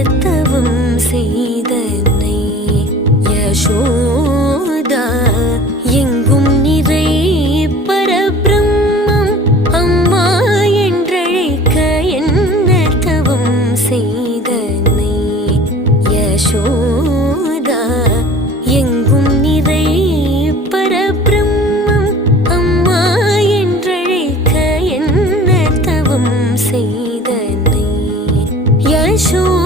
கர்த்தவம் செய்தனை யசோதா எங்கும் நிறை பரபிரம்மம் அம்மா என்றழைக்க என் கர்த்தவம் செய்தனை யசோ சூ